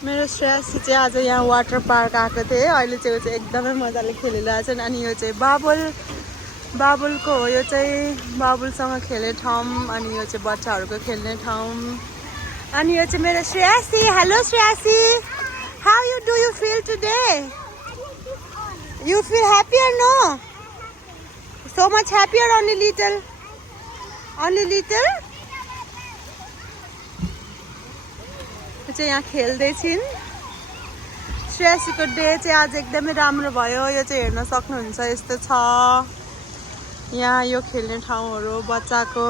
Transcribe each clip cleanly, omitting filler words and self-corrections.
मेरो श्रेयसी चाहिँ आज यहाँ वाटर पार्क आएको थिएँ। अहिले चाहिँ ऊ चाहिँ एकदमै मजाले खेलिरहेको छ। अनि यो चाहिँ बाबुलको हो। यो चाहिँ बाबुलसँग खेल्ने ठाउँ। अनि यो चाहिँ बच्चाहरूको खेल्ने ठाउँ। अनि यो चाहिँ मेरो Shreyasi. Hello Shreyasi, how you feel today? You feel happy or no? So much happier, only little? Only little? चाहिँ यहाँ खेल्दै छिन्। श्रेयसीको डे चाहिँ आज एकदमै राम्रो भयो। यो चाहिँ हेर्न सक्नुहुन्छ, यस्तो छ यहाँ यो खेल्ने ठाउँहरू बच्चाको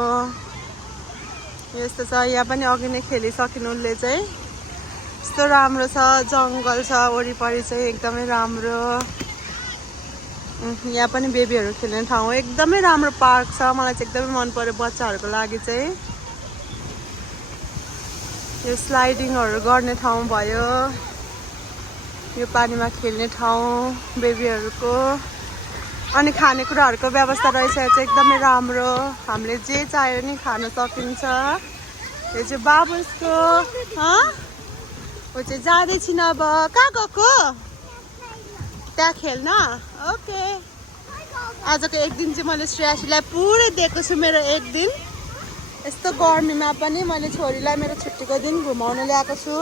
यस्तो छ। यहाँ पनि अघि नै खेलिसकिनु उसले चाहिँ। यस्तो राम्रो छ, जङ्गल छ वरिपरि चाहिँ एकदमै राम्रो। यहाँ पनि बेबीहरू खेल्ने ठाउँ हो। एकदमै राम्रो पार्क छ। मलाई चाहिँ एकदमै मन पर्यो बच्चाहरूको लागि चाहिँ। यो स्लाइडिङहरू गर्ने ठाउँ भयो। यो पानीमा खेल्ने ठाउँ बेबीहरूको। अनि खानेकुराहरूको व्यवस्था रहेछ चाहिँ एकदमै राम्रो। हामीले जे चाह्यो नि खान सकिन्छ। यो चाहिँ बाबुसको ऊ चाहिँ जाँदैछिन्। अब कहाँ गएको? त्यहाँ खेल्न? ओके। आजको एक दिन चाहिँ मैले श्रेयसीलाई पुरै दिएको छु। मेरो एक दिन यस्तो गर्मीमा पनि मैले छोरीलाई मेरो छुट्टीको दिन घुमाउन ल्याएको छु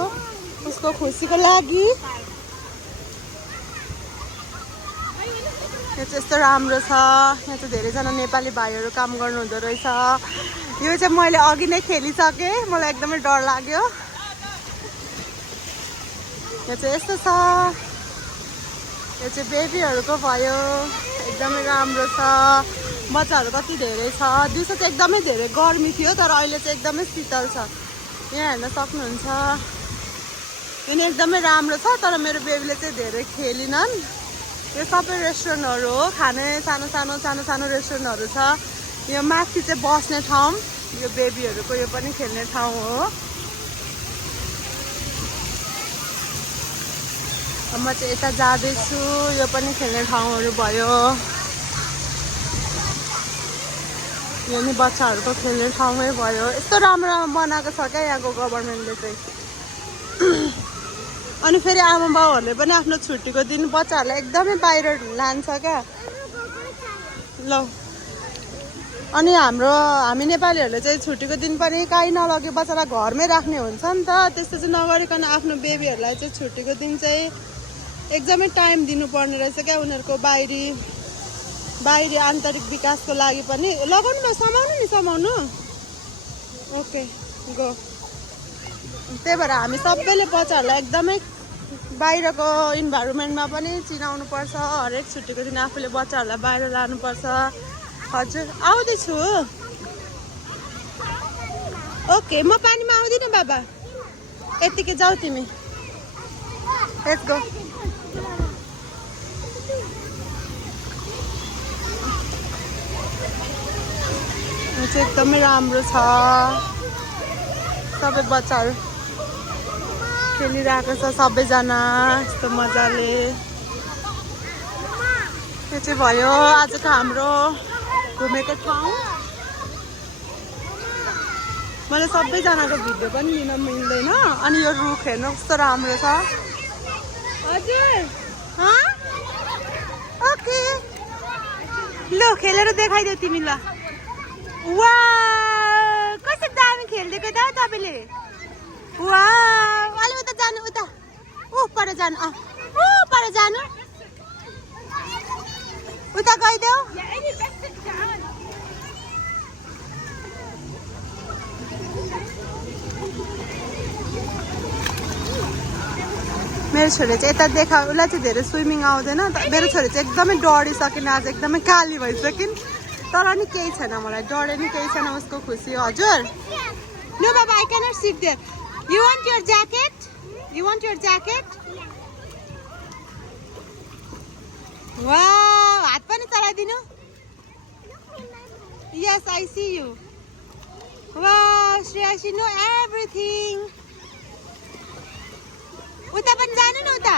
उसको खुसीको लागि। यो चाहिँ यस्तो राम्रो छ। यहाँ चाहिँ धेरैजना नेपाली भाइहरू काम गर्नुहुँदो रहेछ। यो चाहिँ मैले अघि नै खेलिसकेँ। मलाई एकदमै डर लाग्यो। यो चाहिँ यस्तो छ। यो चाहिँ बेबीहरूको भयो। एकदमै राम्रो छ। बच्चाहरू कति धेरै छ। दिउँसो चाहिँ एकदमै धेरै गर्मी थियो, तर अहिले चाहिँ एकदमै शीतल छ। यहाँ हेर्न सक्नुहुन्छ। यो नि एकदमै राम्रो छ, तर मेरो बेबीले चाहिँ धेरै खेलिनन्। यो सबै रेस्टुरेन्टहरू हो, खाने सानो सानो रेस्टुरेन्टहरू छ। यो माथि चाहिँ बस्ने ठाउँ, यो बेबीहरूको यो पनि खेल्ने ठाउँ हो। म चाहिँ यता जाँदैछु। यो पनि खेल्ने ठाउँहरू भयो। यो नि बच्चाहरूको खेल्ने ठाउँमै भयो। यस्तो राम्रो बनाएको छ क्या यहाँको गभर्मेन्टले चाहिँ। अनि फेरि आमा बाउहरूले पनि आफ्नो छुट्टीको दिन बच्चाहरूलाई एकदमै बाहिर लान्छ क्या। ल अनि हामी नेपालीहरूले चाहिँ छुट्टीको दिन पनि कहीँ नलगे बच्चालाई घरमै राख्ने हुन्छ नि त। त्यस्तो चाहिँ नगरिकन आफ्नो बेबीहरूलाई चाहिँ छुट्टीको दिन चाहिँ एकदमै टाइम दिनुपर्ने रहेछ क्या। उनीहरूको बाहिरी आन्तरिक विकासको लागि पनि। लगाउनु न, समाउनु। Okay go. त्यही भएर हामी सबैले बच्चाहरूलाई एकदमै बाहिरको इन्भाइरोमेन्टमा पनि चिनाउनु पर्छ। हरेक छुट्टीको दिन आफूले बच्चाहरूलाई बाहिर लानुपर्छ। हजुर आउँदैछु। ओके, म पानीमा आउँदिनँ बाबा। यत्तिकै जाऊ तिमी। Let's go. यो चाहिँ एकदमै राम्रो छ। सबै बच्चाहरू खेलिरहेको छ सबैजना यस्तो मजाले। यो चाहिँ भयो आजको हाम्रो घुमेको ठाउँ। मलाई सबैजनाको भिडियो पनि लिन मिल्दैन। अनि यो रुख हेर्नु कस्तो राम्रो छ। हजुर ओके, ल खेलेर देखाइदेऊ तिमी। ल वा कस्तो दामी खेलिदिएको त तपाईँले। वा अलि उता जानु, उता पर जानु, पर जानु, उता गइदेऊ। मेरो छोरी चाहिँ यता देखा, उसलाई चाहिँ धेरै स्विमिङ आउँदैन। मेरो छोरी चाहिँ एकदमै डढिसकिन् आज, एकदमै काली भइसकिन्। तर नि केही छैन, मलाई डढे नि केही छैन। उसको खुसी। हजुर नो बाबा, I can't sit there. You want your jacket? You want your jacket? Wow, हात पनि चलाइदिनु। Yes, I see you. Wow, Shreyashi know everything. उता पनि जानु न उता।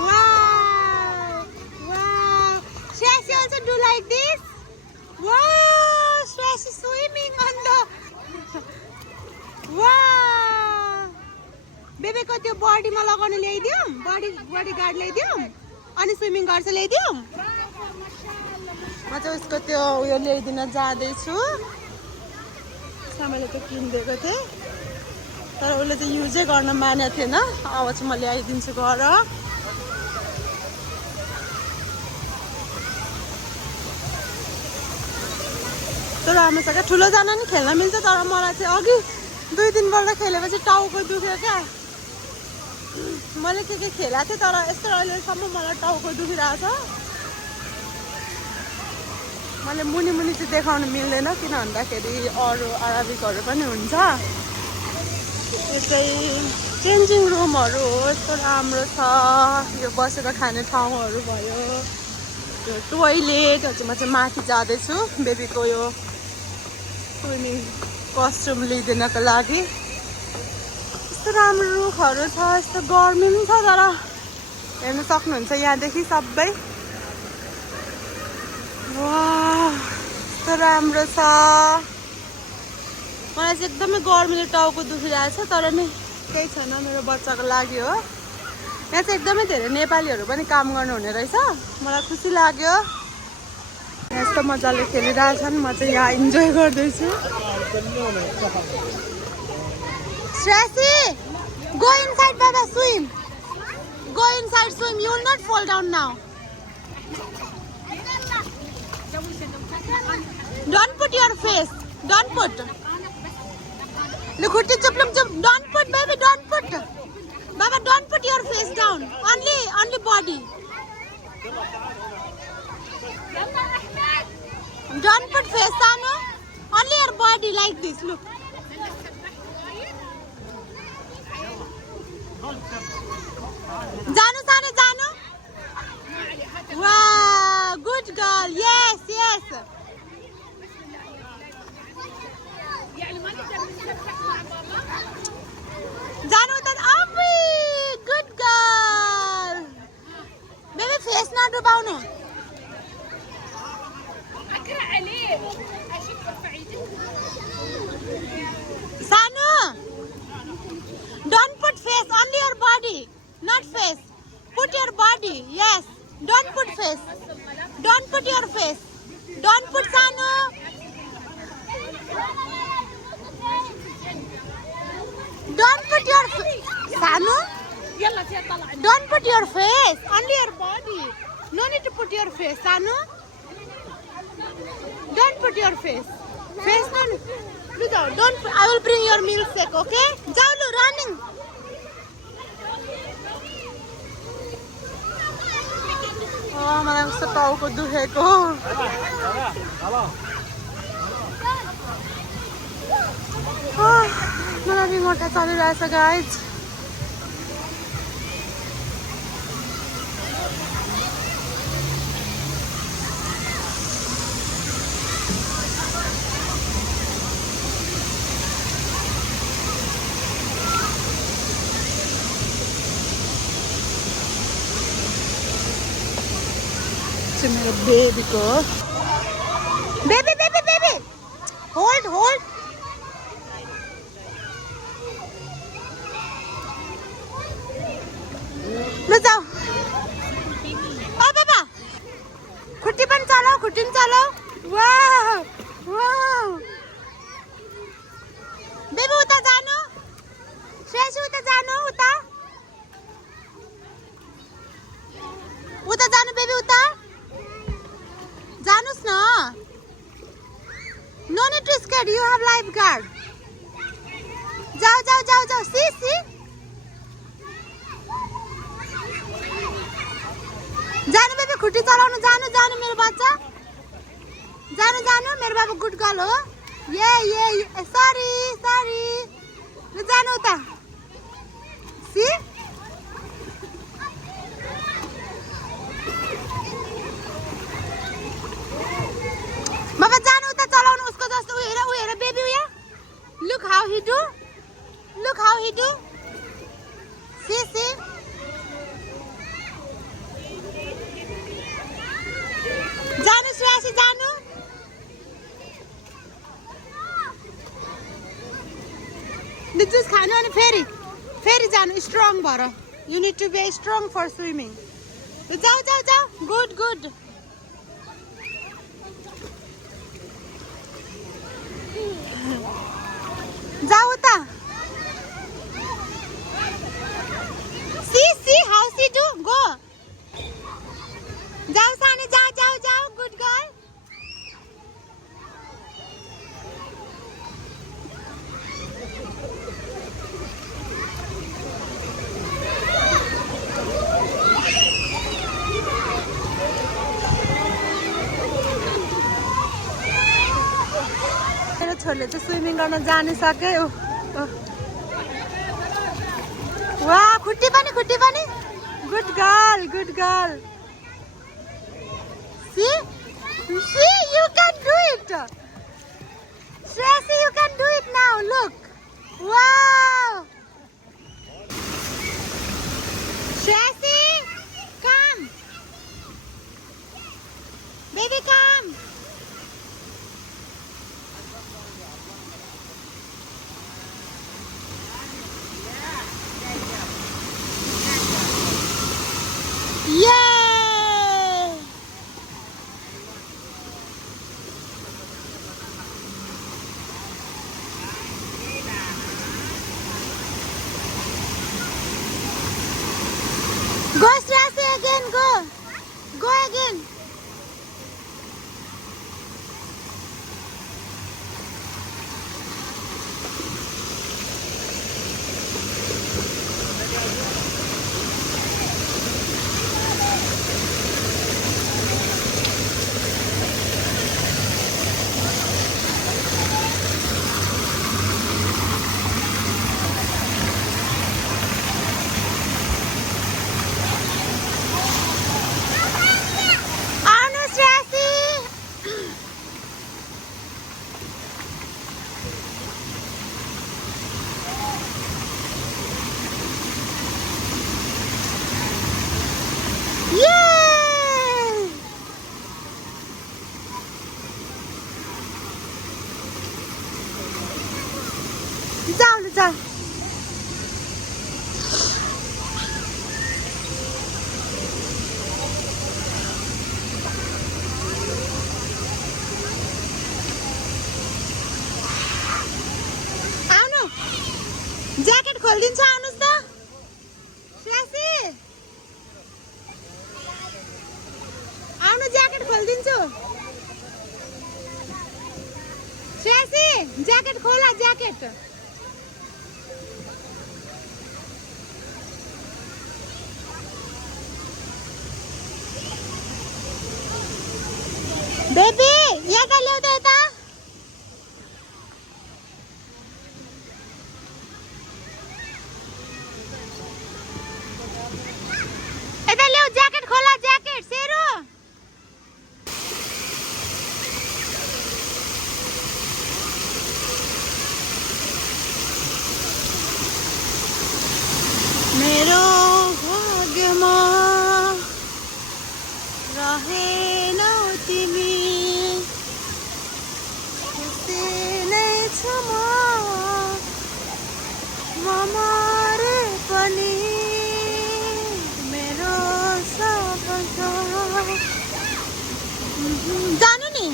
Wow, wow. Shreyashi also do like this. Wow, Shreyashi swimming on the. Wow! बेबीको त्यो बडीमा लगाउन ल्याइदिउँ बडी गार्ड ल्याइदिउँ अनि स्विमिङ गर्छ ल्याइदिउँ म चाहिँ उसको त्यो उयो ल्याइदिन जाँदैछु मैले त किनिदिएको थिएँ तर उसले चाहिँ युजै गर्न मानेको थिएन अब चाहिँ म ल्याइदिन्छु घर तर राम्रोसँग ठुलोजना नि खेल्न मिल्छ तर मलाई चाहिँ अघि 2 दिनबाट खेलेपछि टाउको दुख्यो क्या मैले के खेलाएको थिएँ तर यस्तो अहिलेसम्म मलाई टाउको दुखिरहेको छ मैले मुनि चाहिँ देखाउनु मिल्दैन किन भन्दाखेरि अरू अराबिकहरू पनि हुन्छ यो चाहिँ चेन्जिङ रुमहरू हो यस्तो राम्रो छ यो बसेर खाने ठाउँहरू भयो यो टोइलेटहरू चाहिँ माथि जाँदैछु बेबीको यो स्विमिङ कस्ट्युम लिइदिनको लागि यस्तो राम्रो रुखहरू छ यस्तो गर्मी पनि छ तर हेर्नु सक्नुहुन्छ यहाँदेखि सबै वाह यस्तो राम्रो छ मलाई चाहिँ एकदमै गर्मीले टाउको दुखिरहेको छ तर नि केही छैन मेरो बच्चाको लागि हो यहाँ चाहिँ एकदमै धेरै नेपालीहरू पनि काम गर्नुहुने रहेछ मलाई खुसी लाग्यो यस्तो मजाले खेलिरहेछन् म चाहिँ यहाँ इन्जोय गर्दैछु Shreyasi go inside baba swim go inside swim you will not fall down now don't put your face don't put look don't put baby don't put baba don't put your face down only body don't put face Sanu only your body like this look Janu Sanu Janu wow good girl yes Janu that Abby good girl baby face not dubaunu Sanu don't put face only your body not face put your body yes don't put face don't put your face don't put Sanu don't put your Sanu don't put your face only your body no need to put your face Sanu don't put your face don't I will bring your milkshake okay Jaulu running मलाई कस्तो टाउको दुखेको मलाई remote चलिरहेछ guys मेरो बेबीको baby hold ल जाऊ ओ बाबा खुट्टी पनि चलाऊ वाउ बेबी उता जानु श्रेयसी उता जानु उता जानु बेबी उता Janus no need to scare you have lifeguard jao see janu baby khutti chalaunu janu मेरो बच्चा janu मेरो बाबु गुड गर्ल हो ये सरी ल जानु उता see बाबा जानु उता चलाउनु उसको जस्तो उ हेर baby उया look how he do see जानु श्रेयसी जानु जुस खानु अनि फेरि जानु स्ट्रङ भएर you need to be strong for swimming जाऊ जाऊ जाऊ गुड गुड जाऊ त see how she do go जाऊ सानी जाऊ जाऊ जाऊ गुड गर्ल मेरो छोरीले चाहिँ स्विमिङ गर्न जानिसक्यो वा खुट्टी पनि good girl see you can do it Shreyashi you can do it now look wow Shreyashi come baby come yeah go Shreyashi again go again जाऊ आउनु ज्याकेट खोलिदिन्छ आउनुस् त श्रेयासी आउनु ज्याकेट खोलिदिन्छु श्रेयासी ज्याकेट खोला ज्याकेट बेबी यहाँ ल्याउँदै त यता ल्याउ ज्याकेट खोला ज्याकेट सेरो मेरो भाग्यमा रहेनौ तिमी खुसी नै छु म मरे पनि मेरो सपना जानु नि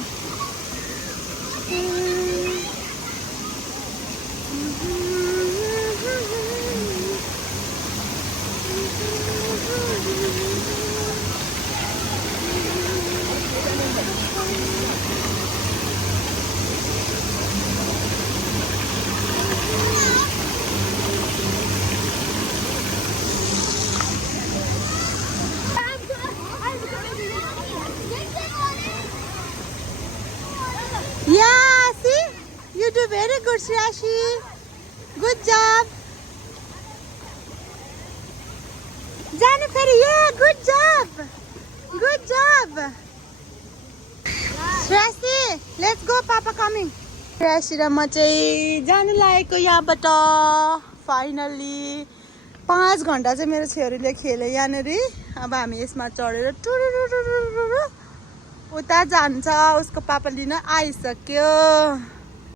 Yeah, see? You do very good, Shreyashi. Good job. Janu Ferry, yeah, good job. Good job. Shreyashi, let's go, Papa coming. Shreyashi र म चाहिँ जानु लागेको यहाँबाट फाइनली 5 घण्टा चाहिँ मेरो छोरीले खेल्यो यहाँनिर अब हामी यसमा चढेर टुरुरुरुरुरु उता जान्छ उसको पापा लिन आइसक्यो